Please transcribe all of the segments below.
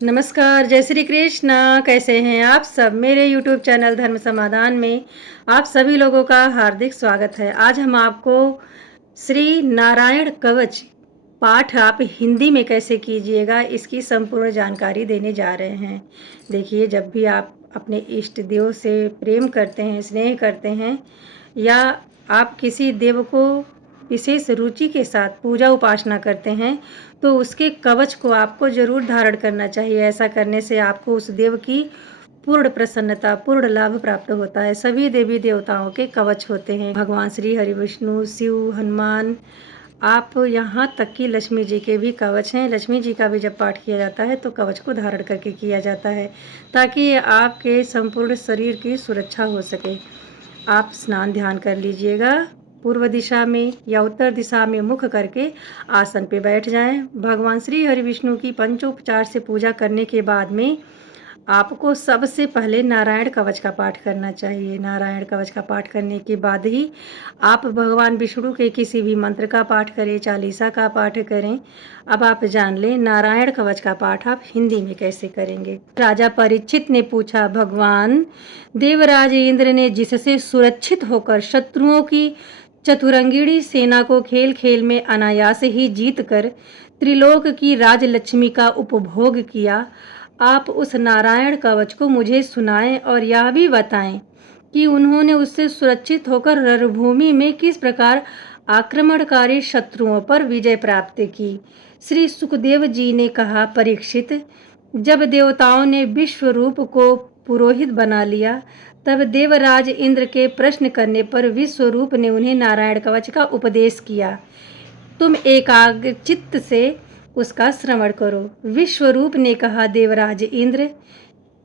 नमस्कार, जय श्री कृष्ण। कैसे हैं आप सब? मेरे YouTube चैनल धर्म समाधान में आप सभी लोगों का हार्दिक स्वागत है। आज हम आपको श्री नारायण कवच पाठ आप हिंदी में कैसे कीजिएगा, इसकी संपूर्ण जानकारी देने जा रहे हैं। देखिए, जब भी आप अपने इष्ट देव से प्रेम करते हैं, स्नेह करते हैं, या आप किसी देव को विशेष रुचि के साथ पूजा उपासना करते हैं, तो उसके कवच को आपको ज़रूर धारण करना चाहिए। ऐसा करने से आपको उस देव की पूर्ण प्रसन्नता, पूर्ण लाभ प्राप्त होता है। सभी देवी देवताओं के कवच होते हैं, भगवान श्री हरि विष्णु, शिव, हनुमान, आप यहाँ तक कि लक्ष्मी जी के भी कवच हैं। लक्ष्मी जी का भी जब पाठ किया जाता है तो कवच को धारण करके किया जाता है, ताकि आपके संपूर्ण शरीर की सुरक्षा हो सके। आप स्नान ध्यान कर लीजिएगा। पूर्व दिशा में या उत्तर दिशा में मुख करके आसन पे बैठ जाएं। भगवान श्री हरि विष्णु की पंचोपचार से पूजा करने के बाद में आपको सबसे पहले नारायण कवच का पाठ करना चाहिए। नारायण कवच का पाठ करने के बाद ही आप भगवान विष्णु के किसी भी मंत्र का पाठ करें, चालीसा का पाठ करें। अब आप जान लें नारायण कवच का पाठ आप हिंदी में कैसे करेंगे। राजा परीक्षित ने पूछा, भगवान देवराज इंद्र ने जिससे सुरक्षित होकर शत्रुओं की चतुरंगिणी सेना को खेल खेल में अनायास ही जीत कर त्रिलोक की राजलक्ष्मी का उपभोग किया, आप उस नारायण कवच को मुझे सुनाएं और यह भी बताएं कि उन्होंने उससे सुरक्षित होकर रणभूमि में किस प्रकार आक्रमणकारी शत्रुओं पर विजय प्राप्त की। श्री सुखदेव जी ने कहा, परीक्षित, जब देवताओं ने विश्वरूप को पुरोहित बना लिया, तब देवराज इंद्र के प्रश्न करने पर विश्वरूप ने उन्हें नारायण कवच का उपदेश किया। तुम एकाग्र चित्त से उसका श्रवण करो। विश्वरूप ने कहा, देवराज इंद्र,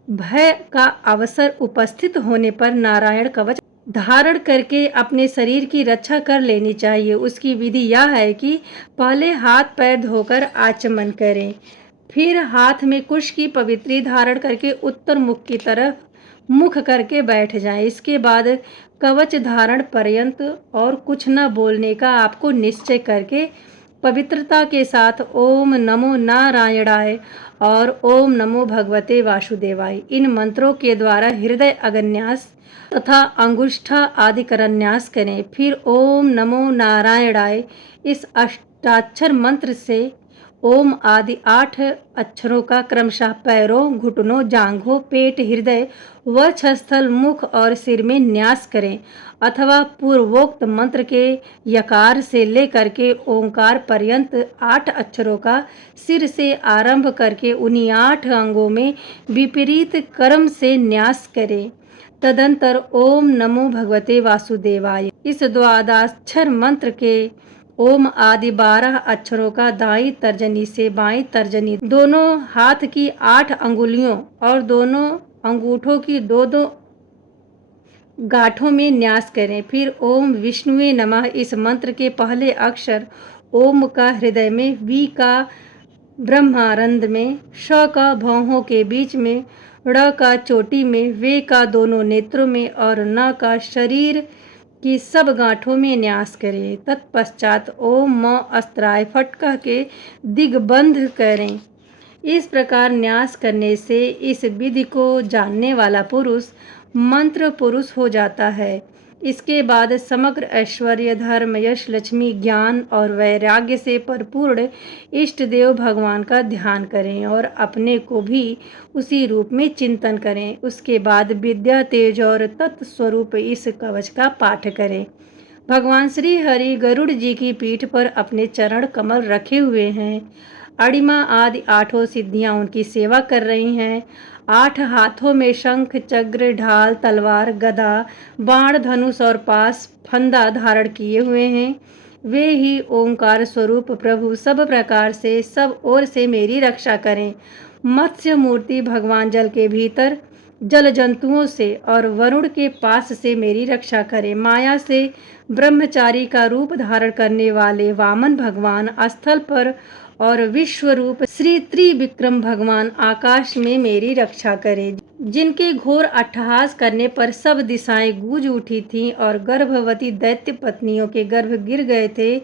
भय का अवसर उपस्थित होने पर नारायण कवच धारण करके अपने शरीर की रक्षा कर लेनी चाहिए। उसकी विधि यह है कि पहले हाथ पैर धोकर आचमन करें, फिर हाथ में कुश की पवित्री धारण करके उत्तर मुख की तरफ मुख करके बैठ जाएं। इसके बाद कवच धारण पर्यंत और कुछ न बोलने का आपको निश्चय करके पवित्रता के साथ ओम नमो नारायणाय और ओम नमो भगवते वासुदेवाय इन मंत्रों के द्वारा हृदय अगन्यास तथा अंगुष्ठा आदि करन्यास करें। फिर ओम नमो नारायणाय इस अष्टाक्षर मंत्र से ओम आदि 8 अक्षरों का क्रमशः पैरों, घुटनों, जांघों, पेट, हृदय, वक्षस्थल, मुख और सिर में न्यास करें, अथवा पूर्वोक्त मंत्र के यकार से लेकर के ओंकार पर्यंत 8 अक्षरों का सिर से आरंभ करके उन्हीं 8 अंगों में विपरीत क्रम से न्यास करें। तदंतर ओम नमो भगवते वासुदेवाय इस द्वादशाक्षर मंत्र के ओम आदि 12 अक्षरों का दाईं तर्जनी से बाईं तर्जनी दोनों हाथ की 8 अंगुलियों और दोनों अंगूठों की 2-2 गांठों में न्यास करें। फिर ओम विष्णुवे नमः इस मंत्र के पहले अक्षर ओम का हृदय में, वी का ब्रह्मारंध में, श का भौहों के बीच में, ड़ का चोटी में, वे का दोनों नेत्रों में और न का शरीर की सब गांठों में न्यास करें। तत्पश्चात ओम म अस्त्राय फट कह के दिग्बंध करें। इस प्रकार न्यास करने से इस विधि को जानने वाला पुरुष मंत्र पुरुष हो जाता है। इसके बाद समग्र ऐश्वर्य, धर्म, यश, लक्ष्मी, ज्ञान और वैराग्य से परिपूर्ण इष्ट देव भगवान का ध्यान करें और अपने को भी उसी रूप में चिंतन करें। उसके बाद विद्या, तेज और तत्स्वरूप इस कवच का पाठ करें। भगवान श्री हरि गरुड़ जी की पीठ पर अपने चरण कमल रखे हुए हैं। अणिमा आदि 8 सिद्धियां उनकी सेवा कर रही हैं। 8 हाथों में शंख, चक्र, ढाल, तलवार, गदा, बाण, धनुष और पास फंदा धारण किए हुए हैं। वे ही ओंकार स्वरूप प्रभु सब प्रकार से सब ओर से मेरी रक्षा करें। मत्स्य मूर्ति भगवान जल के भीतर जल जंतुओं से और वरुण के पास से मेरी रक्षा करें। माया से ब्रह्मचारी का रूप धारण करने वाले वामन भगवान स्थल पर और विश्व रूप श्री त्रिविक्रम भगवान आकाश में मेरी रक्षा करें। जिनके घोर अट्टहास करने पर सब दिशाएं गूंज उठी थीं और गर्भवती दैत्य पत्नियों के गर्भ गिर गए थे,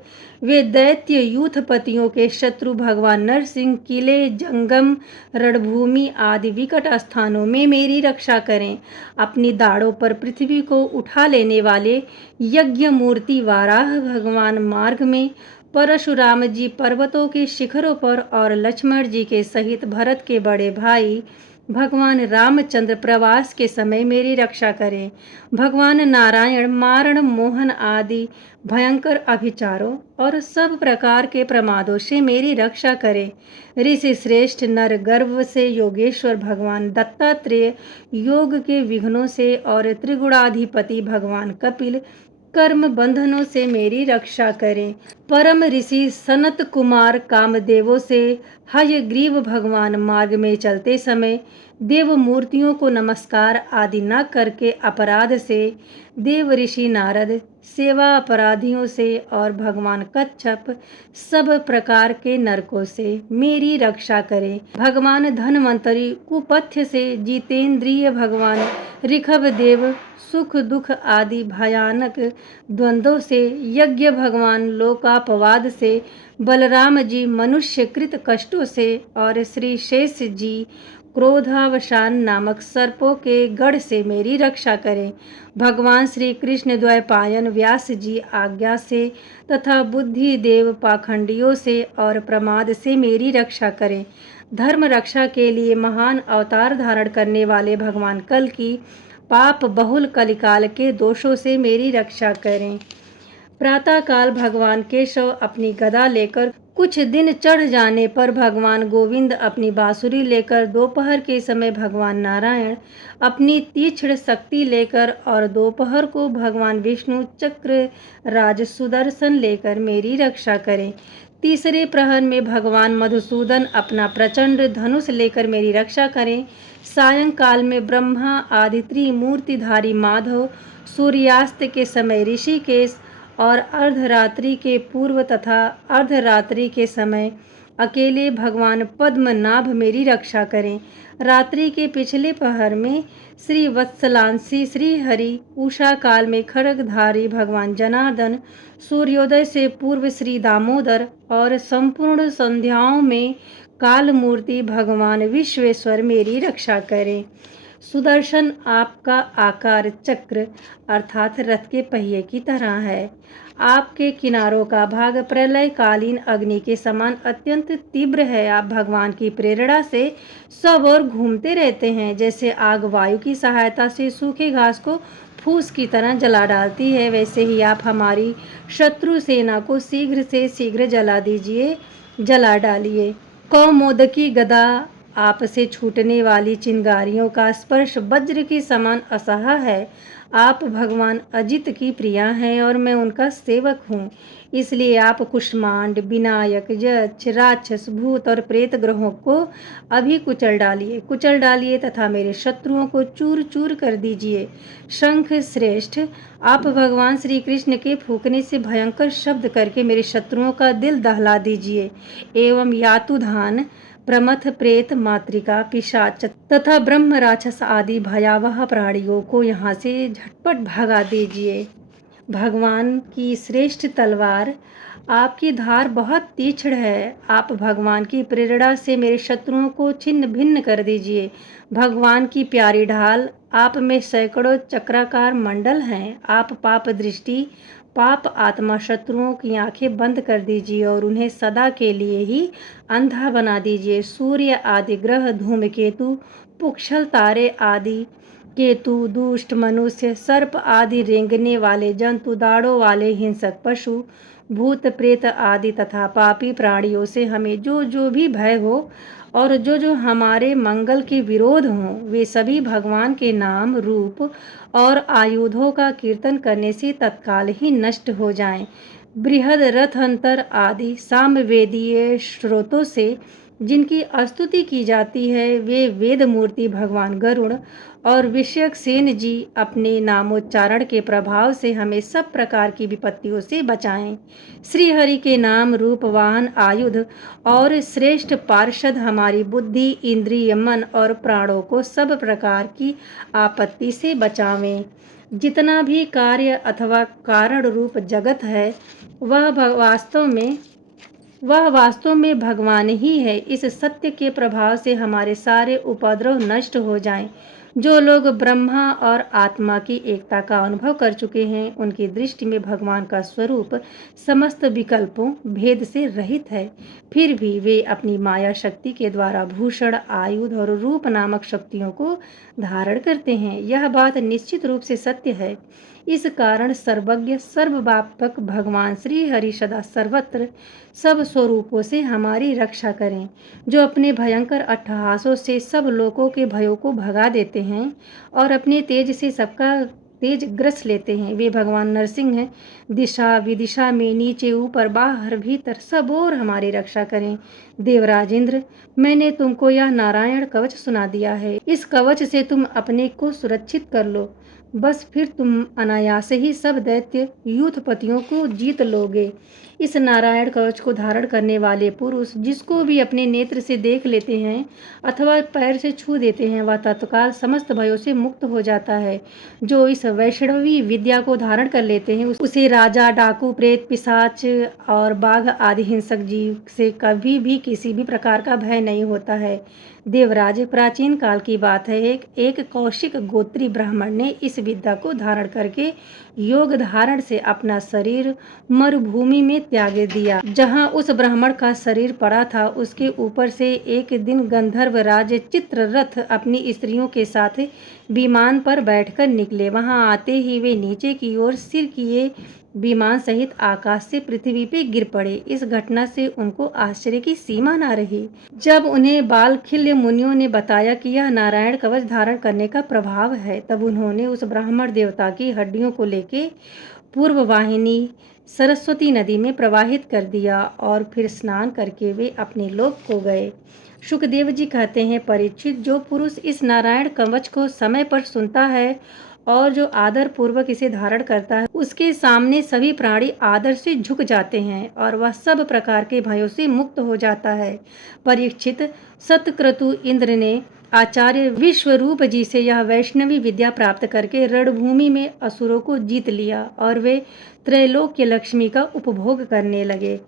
वे दैत्य यूथपतियों के शत्रु भगवान नरसिंह किले, जंगम, रणभूमि आदि विकट स्थानों में मेरी रक्षा करें। अपनी दाढ़ों पर पृथ्वी को उठा लेने वाले यज्ञ मूर्ति वाराह भगवान मार्ग में, परशुराम जी पर्वतों के शिखरों पर और लक्ष्मण जी के सहित भरत के बड़े भाई भगवान रामचंद्र प्रवास के समय मेरी रक्षा करें। भगवान नारायण मारण मोहन आदि भयंकर अभिचारों और सब प्रकार के प्रमादों से मेरी रक्षा करें। ऋषि श्रेष्ठ नर गर्भ से योगेश्वर भगवान दत्तात्रेय योग के विघ्नों से और त्रिगुणाधिपति भगवान कपिल कर्म बंधनों से मेरी रक्षा करें। परम ऋषि सनत कुमार कामदेवों से हयग्रीव भगवान मार्ग में चलते समय देव मूर्तियों को नमस्कार आदि न करके अपराध से, देव ऋषि नारद सेवा अपराधियों से और भगवान कच्छप सब प्रकार के नरकों से मेरी रक्षा करें। भगवान धन्वंतरी कुपथ्य से, जितेंद्रिय भगवान ऋषभ देव सुख दुख आदि भयानक द्वंद्वों से, यज्ञ भगवान लोकापवाद से, बलराम जी मनुष्यकृत कष्टों से और श्री शेष जी क्रोधावसान नामक सर्पों के गढ़ से मेरी रक्षा करें। भगवान श्री कृष्ण द्वैपायन व्यास जी आज्ञा से तथा बुद्धि देव पाखंडियों से और प्रमाद से मेरी रक्षा करें। धर्म रक्षा के लिए महान अवतार धारण करने वाले भगवान कल की पाप बहुल कलिकाल के दोषों से मेरी रक्षा करें। प्रातःकाल भगवान केशव अपनी गदा लेकर, कुछ दिन चढ़ जाने पर भगवान गोविंद अपनी बांसुरी लेकर, दोपहर के समय भगवान नारायण अपनी तीक्ष्ण शक्ति लेकर और दोपहर को भगवान विष्णु चक्र राज सुदर्शन लेकर मेरी रक्षा करें। तीसरे प्रहर में भगवान मधुसूदन अपना प्रचंड धनुष लेकर मेरी रक्षा करें। सायंकाल में ब्रह्मा आदि त्रिमूर्तिधारी माधव, सूर्यास्त के समय ऋषिकेश और अर्धरात्रि के पूर्व तथा अर्धरात्रि के समय अकेले भगवान पद्मनाभ मेरी रक्षा करें। रात्रि के पिछले पहर में श्री वत्सलांशी श्री हरि, उषा काल में खड्गधारी भगवान जनार्दन, सूर्योदय से पूर्व श्री दामोदर और संपूर्ण संध्याओं में काल मूर्ति भगवान विश्वेश्वर मेरी रक्षा करें। सुदर्शन आपका आकार चक्र अर्थात रथ के पहिए की तरह है। आपके किनारों का भाग प्रलयकालीन अग्नि के समान अत्यंत तीव्र है। आप भगवान की प्रेरणा से सब ओर घूमते रहते हैं। जैसे आग वायु की सहायता से सूखे घास को फूस की तरह जला डालती है, वैसे ही आप हमारी शत्रु सेना को शीघ्र से शीघ्र जला दीजिए, जला डालिए। कौमोदकी गदा आपसे छूटने वाली चिंगारियों का स्पर्श वज्र के समान असह्य है। आप भगवान अजित की प्रिया हैं और मैं उनका सेवक हूँ, इसलिए आप कुष्मांड, विनायक, यक्ष, राक्षस, भूत और प्रेत ग्रहों को अभी कुचल डालिए तथा मेरे शत्रुओं को चूर चूर कर दीजिए। शंख श्रेष्ठ, आप भगवान श्री कृष्ण के फूंकने से भयंकर शब्द करके मेरे शत्रुओं का दिल दहला दीजिए एवं यातुधान, प्रमथ, प्रेत, मातृका, पिशाच तथा ब्रह्म राक्षस आदि भयावह प्राणियों को यहाँ से झटपट भगा दीजिए। भगवान की श्रेष्ठ तलवार, आपकी धार बहुत तीक्ष्ण है। आप भगवान की प्रेरणा से मेरे शत्रुओं को छिन्न भिन्न कर दीजिए। भगवान की प्यारी ढाल, आप में सैकड़ों चक्राकार मंडल हैं। आप पाप दृष्टि, पाप आत्मा शत्रुओं की आंखें बंद कर दीजिए और उन्हें सदा के लिए ही अंधा बना दीजिए। सूर्य आदि ग्रह, धूमकेतु, पुक्षल तारे आदि केतु, दुष्ट मनुष्य, सर्प आदि रेंगने वाले जंतु, दाढ़ों वाले हिंसक पशु, भूत प्रेत आदि तथा पापी प्राणियों से हमें जो जो भी भय हो और जो जो हमारे मंगल के विरोध हों, वे सभी भगवान के नाम, रूप और आयुधों का कीर्तन करने से तत्काल ही नष्ट हो जाएं। बृहद रथंतर आदि सामवेदीय स्रोतों से जिनकी स्तुति की जाती है वे वेद मूर्ति भगवान गरुड़ और विषयक सेन जी अपने नामोच्चारण के प्रभाव से हमें सब प्रकार की विपत्तियों से बचाएं। श्री हरि के नाम रूप वाहन आयुध और श्रेष्ठ पार्षद हमारी बुद्धि इंद्रिय मन और प्राणों को सब प्रकार की आपत्ति से बचावें। जितना भी कार्य अथवा कारण रूप जगत है वह वास्तव में भगवान ही है। इस सत्य के प्रभाव से हमारे सारे उपद्रव नष्ट हो जाएं। जो लोग ब्रह्मा और आत्मा की एकता का अनुभव कर चुके हैं उनकी दृष्टि में भगवान का स्वरूप समस्त विकल्पों भेद से रहित है। फिर भी वे अपनी माया शक्ति के द्वारा भूषण आयुध और रूप नामक शक्तियों को धारण करते हैं। यह बात निश्चित रूप से सत्य है। इस कारण सर्वज्ञ सर्वव्यापक भगवान श्री हरि सदा सर्वत्र सब स्वरूपों से हमारी रक्षा करें। जो अपने भयंकर अट्टहासों से सब लोगों के भयों को भगा देते हैं और अपने तेज से सबका तेज ग्रस लेते हैं, वे भगवान नरसिंह हैं। दिशा विदिशा में नीचे ऊपर बाहर भीतर सब ओर हमारी रक्षा करें। देवराज इंद्र, मैंने तुमको यह नारायण कवच सुना दिया है। इस कवच से तुम अपने को सुरक्षित कर लो, बस फिर तुम अनायास ही सब दैत्य यूथपतियों को जीत लोगे। इस नारायण कवच को धारण करने वाले पुरुष जिसको भी अपने नेत्र से देख लेते हैं अथवा पैर से छू देते हैं वह तत्काल समस्त भयों से मुक्त हो जाता है। जो इस वैष्णवी विद्या को धारण कर लेते हैं उसे राजा, डाकू, प्रेत, पिशाच और बाघ आदि हिंसक जीव से कभी भी किसी भी प्रकार का भय नहीं होता है। देवराज, प्राचीन काल की बात है, एक कौशिक गोत्री ब्राह्मण ने इस विद्या को धारण करके योग धारण से अपना शरीर मरुभूमि में त्याग दिया। जहाँ उस ब्राह्मण का शरीर पड़ा था उसके ऊपर से एक दिन गंधर्व राज चित्ररथ अपनी स्त्रियों के साथ विमान पर बैठकर निकले। वहां आते ही वे नीचे की ओर सिर किए विमान सहित आकाश से पृथ्वी पे गिर पड़े। इस घटना से उनको आश्चर्य की सीमा न रही। जब उन्हें बालखिल्य मुनियों ने बताया कि यह नारायण कवच धारण करने का प्रभाव है तब उन्होंने उस ब्राह्मण देवता की हड्डियों को लेके पूर्व वाहिनी सरस्वती नदी में प्रवाहित कर दिया और फिर स्नान करके वे अपने लोक को गए। शुकदेव जी कहते हैं, परीक्षित, जो पुरुष इस नारायण कवच को समय पर सुनता है और जो आदर पूर्वक इसे धारण करता है उसके सामने सभी प्राणी आदर से झुक जाते हैं और वह सब प्रकार के भयों से मुक्त हो जाता है। परीक्षित, सतक्रतु इंद्र ने आचार्य विश्वरूप जी से यह वैष्णवी विद्या प्राप्त करके रणभूमि में असुरों को जीत लिया और वे त्रैलोक्य लक्ष्मी का उपभोग करने लगे।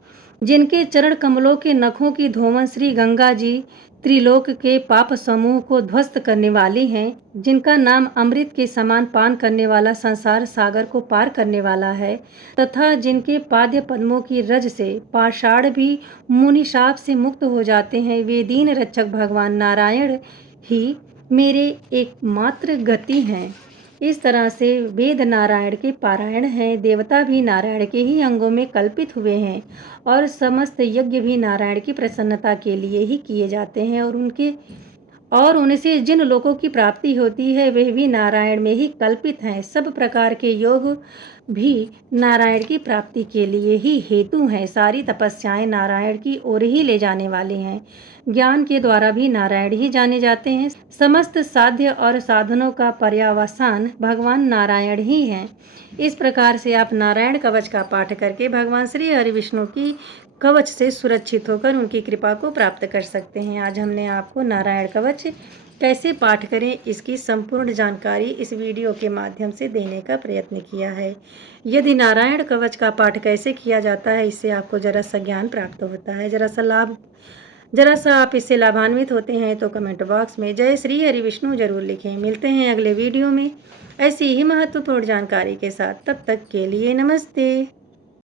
जिनके चरण कमलों के नखों की धोवन श्री गंगा जी त्रिलोक के पाप समूह को ध्वस्त करने वाली हैं, जिनका नाम अमृत के समान पान करने वाला संसार सागर को पार करने वाला है, तथा जिनके पाद्य पद्मों की रज से पाषाण भी मुनि शाप से मुक्त हो जाते हैं, वे दीन रक्षक भगवान नारायण ही मेरे एकमात्र गति हैं। इस तरह से वेद नारायण के पारायण हैं, देवता भी नारायण के ही अंगों में कल्पित हुए हैं और समस्त यज्ञ भी नारायण की प्रसन्नता के लिए ही किए जाते हैं और उनसे जिन लोगों की प्राप्ति होती है वे भी नारायण में ही कल्पित हैं। सब प्रकार के योग भी नारायण की प्राप्ति के लिए ही हेतु हैं। सारी तपस्याएं नारायण की ओर ही ले जाने वाली हैं। ज्ञान के द्वारा भी नारायण ही जाने जाते हैं। समस्त साध्य और साधनों का पर्यावसान भगवान नारायण ही हैं। इस प्रकार से आप नारायण कवच का पाठ करके भगवान श्री हरि विष्णु की कवच से सुरक्षित होकर उनकी कृपा को प्राप्त कर सकते हैं। आज हमने आपको नारायण कवच कैसे पाठ करें इसकी संपूर्ण जानकारी इस वीडियो के माध्यम से देने का प्रयत्न किया है। यदि नारायण कवच का पाठ कैसे किया जाता है इससे आपको जरा सा ज्ञान प्राप्त होता है, जरा सा आप इससे लाभान्वित होते हैं तो कमेंट बॉक्स में जय श्री हरि विष्णु जरूर लिखें। मिलते हैं अगले वीडियो में ऐसी ही महत्वपूर्ण जानकारी के साथ। तब तक के लिए नमस्ते।